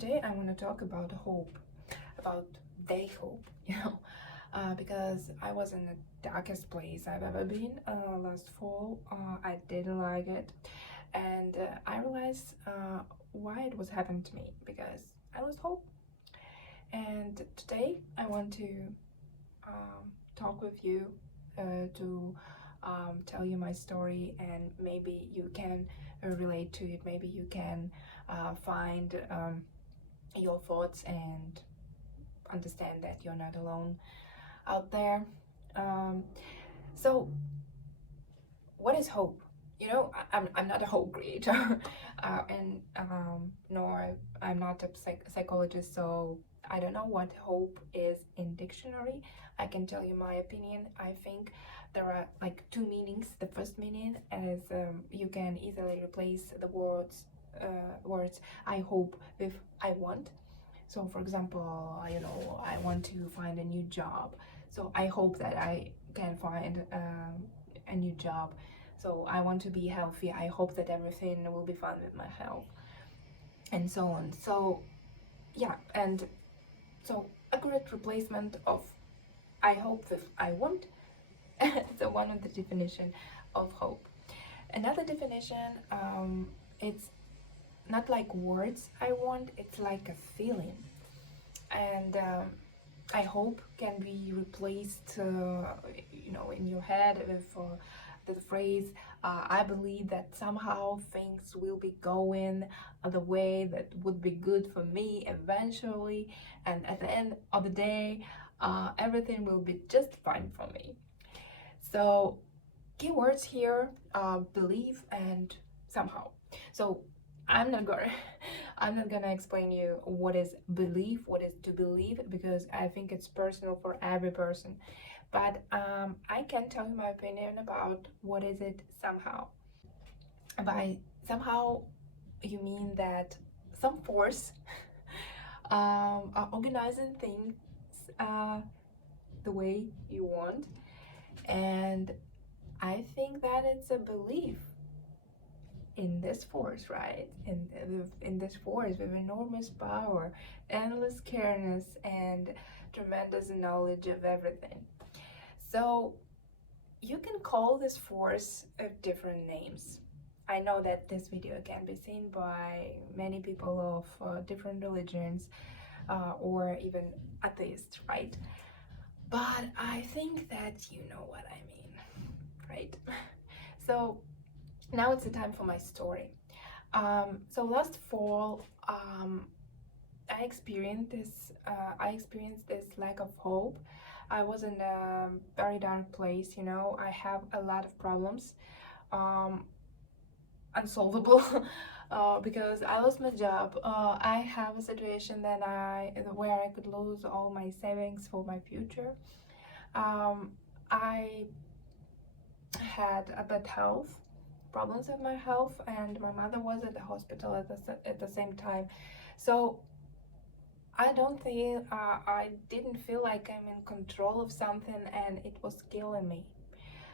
today I want to talk about hope, about their hope, because I was in the darkest place I've ever been last fall. I didn't like it, and I realized why it was happening to me because I lost hope. And today I want to talk with you to tell you my story, and maybe you can relate to it. Maybe you can find your thoughts and understand that you're not alone out there. Um, so, what is hope? I'm not a hope creator, and nor I'm not a psychologist, so I don't know what hope is in dictionary. I can tell you my opinion. I think there are like two meanings. The first meaning is you can easily replace the words I hope with I want. So, for example, I want to find a new job. So I hope that I can find a new job. So I want to be healthy. I hope that everything will be fine with my health, and so on. So yeah, and so accurate replacement of I hope with I want. So one of the definition of hope. Another definition, it's not like words I want. It's like a feeling, and I hope can be replaced, in your head with the phrase, I believe that somehow things will be going the way that would be good for me eventually, and at the end of the day, everything will be just fine for me. So, keywords here, believe and somehow. So, I'm not gonna I'm not gonna explain you what is belief, what is to believe, because I think it's personal for every person. But I can tell you my opinion about what is it somehow. By somehow, you mean that some force are organizing things the way you want, and I think that it's a belief in this force, right? In this force with enormous power, endless careness, and tremendous knowledge of everything. So you can call this force different names. I know that this video can be seen by many people of different religions or even atheists, right? But I think that you know what I mean, right? So now it's the time for my story. So last fall, I experienced this. I experienced this lack of hope. I was in a very dark place. I have a lot of problems, um, unsolvable, because I lost my job. I have a situation where I could lose all my savings for my future. I had a bad health, problems with my health, and my mother was at the hospital at the same time. So I didn't feel like I'm in control of something, and it was killing me.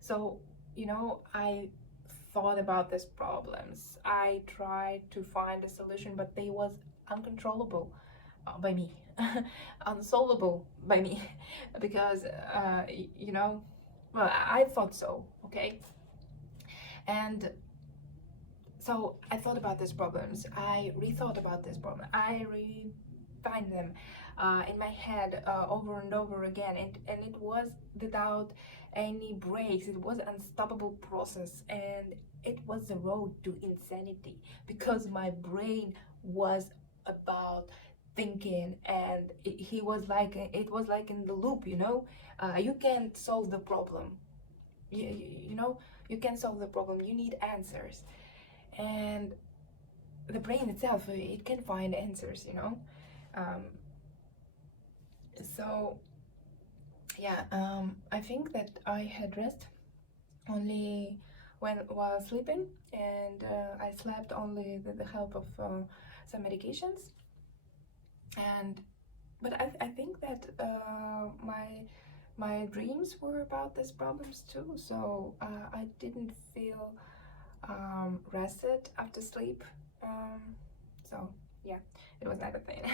So, I thought about these problems. I tried to find a solution, but they was uncontrollable by me, unsolvable by me, because, well, I thought so, okay? And so I thought about these problems. I rethought about this problem. I refined them in my head over and over again, and it was without any breaks. It was an unstoppable process, and it was the road to insanity because my brain was about thinking, and it was like in the loop. You can't solve the problem. You can solve the problem. You need answers, and the brain itself, it can find answers. um, so yeah, I think that I had rest only while sleeping, and I slept only with the help of some medications, and but I think that my dreams were about these problems too, so I didn't feel rested after sleep. So Yeah, it was not a thing.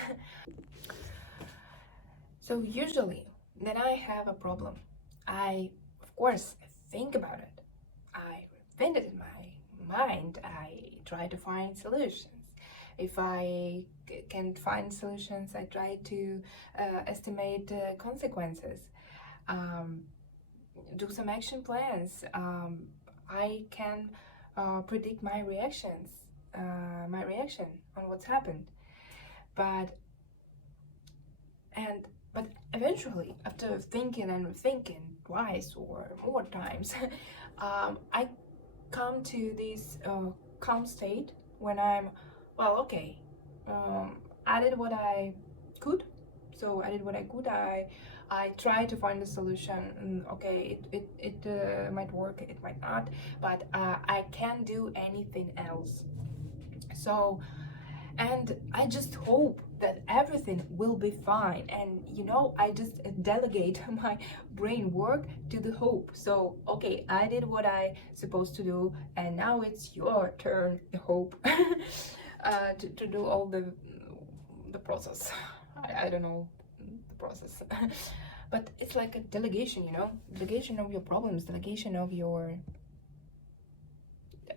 So usually, when I have a problem, I, of course, think about it. I invent it in my mind. I try to find solutions. If I can't find solutions, I try to estimate consequences, um, do some action plans. I can predict my reaction on what's happened. But and but eventually, after thinking and thinking twice or more times, I come to this calm state when I'm, well, okay, I did what I could. So I did what I could. I try to find a solution. Okay, it might work, it might not, but I can't do anything else. So, and I just hope that everything will be fine. And I just delegate my brain work to the hope. So, okay, I did what I supposed to do, and now it's your turn, the hope, to do all the process. I don't know the process. But it's like a delegation, delegation of your problems, delegation of your,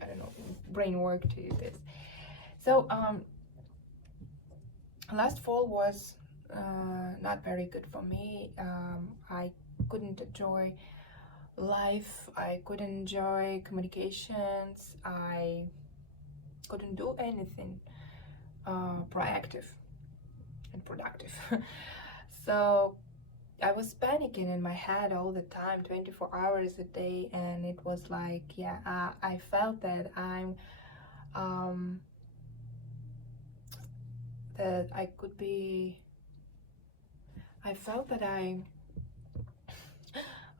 I don't know, brain work to this. So last fall was not very good for me. I couldn't enjoy life. I couldn't enjoy communications. I couldn't do anything proactive and productive. So I was panicking in my head all the time, 24 hours a day, and it was like, yeah, I felt that um, that I could be. I felt that I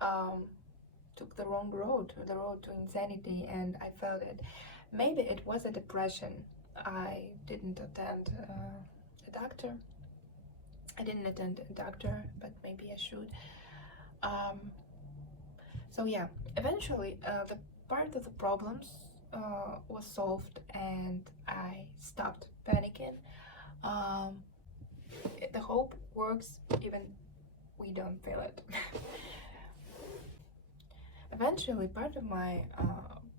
um, took the wrong road, the road to insanity, and I felt it. Maybe it was a depression. I didn't attend a doctor. I didn't attend a doctor, but maybe I should. Um, so yeah, eventually the part of the problems was solved, and I stopped panicking. Um, the hope works even we don't feel it. Eventually, part of my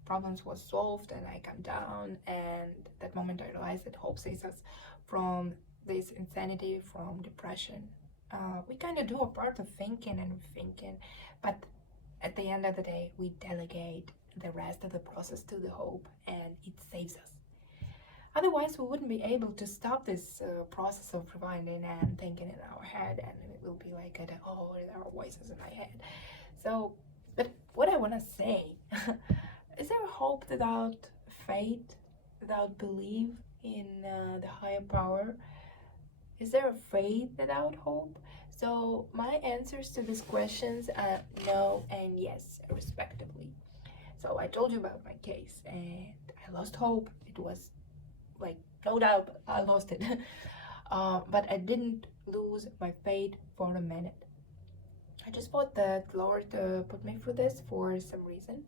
problems was solved, and I calmed down. And that moment, I realized that hope saves us from this insanity, from depression. We kind of do a part of thinking and thinking, but at the end of the day, we delegate the rest of the process to the hope, and it saves us. Otherwise, we wouldn't be able to stop this process of rewinding and thinking in our head, and it will be like, oh, there are voices in my head. So, but what I want to say, is there hope without faith, without belief in the higher power? Is there a faith without hope? So, my answers to these questions are no and yes, respectively. So, I told you about my case, and I lost hope. It was like, no doubt, I lost it. But I didn't lose my faith for a minute. I just thought that Lord put me through this for some reason.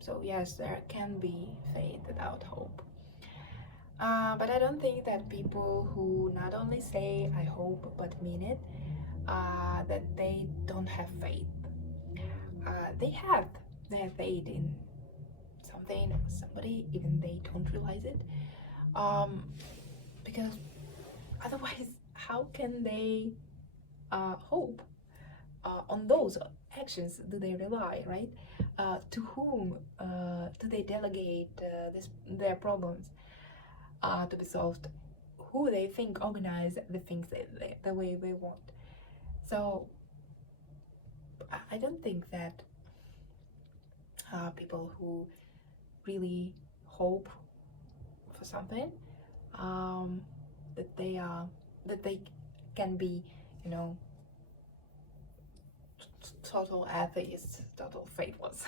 So yes, there can be faith without hope. But I don't think that people who not only say I hope but mean it, that they don't have faith. They have faith in something or somebody, even they don't realize it. Because otherwise, how can they hope? On those actions do they rely, right? To whom do they delegate their problems to be solved? Who they think organize the things the way they want? So I don't think that people who really hope for something, that they can be, you know, total atheists, total faithless.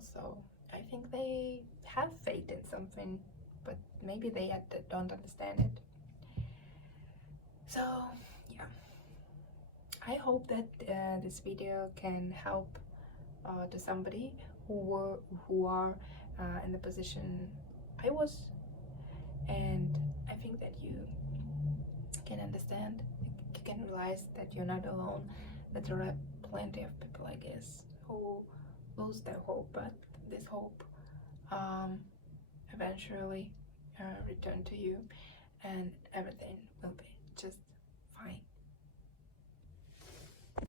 So I think they have faith in something, but maybe they don't understand it. So yeah, I hope that this video can help to somebody who are in the position I was, and think that you can understand, you can realize that you're not alone, that there are plenty of people like this who lose their hope, but this hope eventually return to you, and everything will be